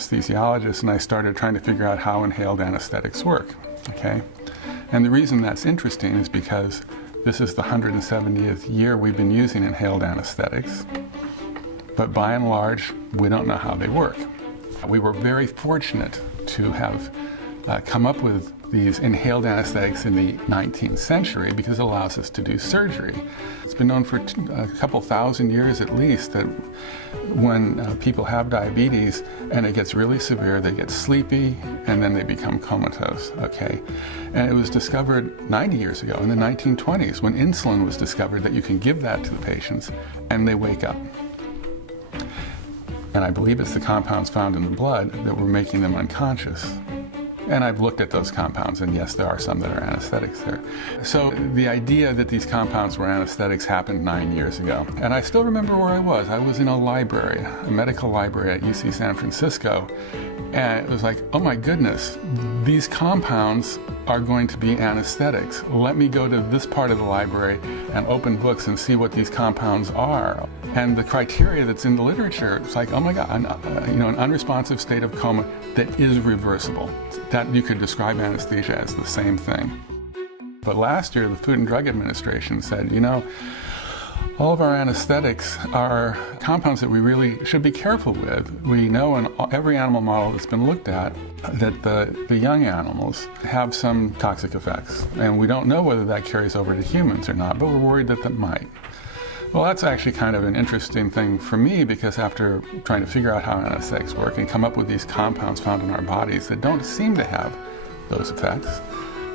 anesthesiologist, and I started trying to figure out how inhaled anesthetics work, okay? And the reason that's interesting is because this is the 170th year we've been using inhaled anesthetics, but by and large, we don't know how they work. We were very fortunate to have come up with these inhaled anesthetics in the 19th century because it allows us to do surgery. It's been known for a couple thousand years at least that when people have diabetes and it gets really severe, they get sleepy and then they become comatose, okay? And it was discovered 90 years ago in the 1920s when insulin was discovered that you can give that to the patients and they wake up. And I believe it's the compounds found in the blood that were making them unconscious. And I've looked at those compounds, and yes, there are some that are anesthetics there. So the idea that these compounds were anesthetics happened 9 years ago. And I still remember where I was. I was in a library, a medical library at UC San Francisco. And it was like, oh my goodness, these compounds are going to be anesthetics. Let me go to this part of the library and open books and see what these compounds are. And the criteria that's in the literature, it's like, oh my God, an unresponsive state of coma that is reversible. That you could describe anesthesia as the same thing. But last year, the Food and Drug Administration said, all of our anesthetics are compounds that we really should be careful with. We know in every animal model that's been looked at that the young animals have some toxic effects. And we don't know whether that carries over to humans or not, but we're worried that that might. Well, that's actually kind of an interesting thing for me because after trying to figure out how anesthetics work and come up with these compounds found in our bodies that don't seem to have those effects,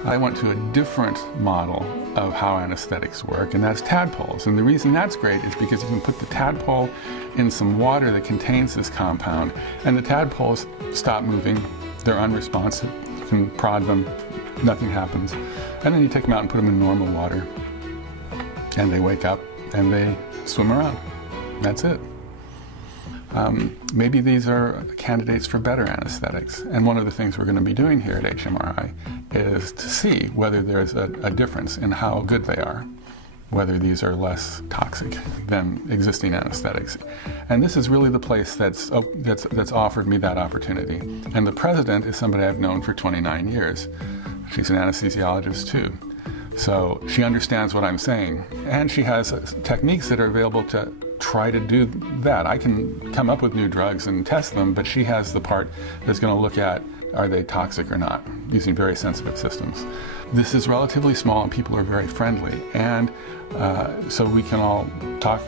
I went to a different model of how anesthetics work, and that's tadpoles. And the reason that's great is because you can put the tadpole in some water that contains this compound, and the tadpoles stop moving, they're unresponsive, you can prod them, nothing happens. And then you take them out and put them in normal water, and they wake up and they swim around. That's it. Maybe these are candidates for better anesthetics. And one of the things we're going to be doing here at HMRI is to see whether there's a difference in how good they are, whether these are less toxic than existing anesthetics. And this is really the place that's offered me that opportunity. And the president is somebody I've known for 29 years. She's an anesthesiologist too. So she understands what I'm saying. And she has techniques that are available to try to do that. I can come up with new drugs and test them, but she has the part that's going to look at are they toxic or not, using very sensitive systems. This is relatively small and people are very friendly. And so we can all talk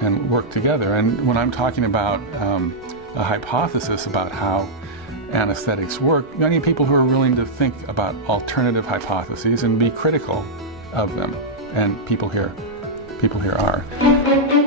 and work together. And when I'm talking about a hypothesis about how anesthetics work, many people who are willing to think about alternative hypotheses and be critical of them, and people here are.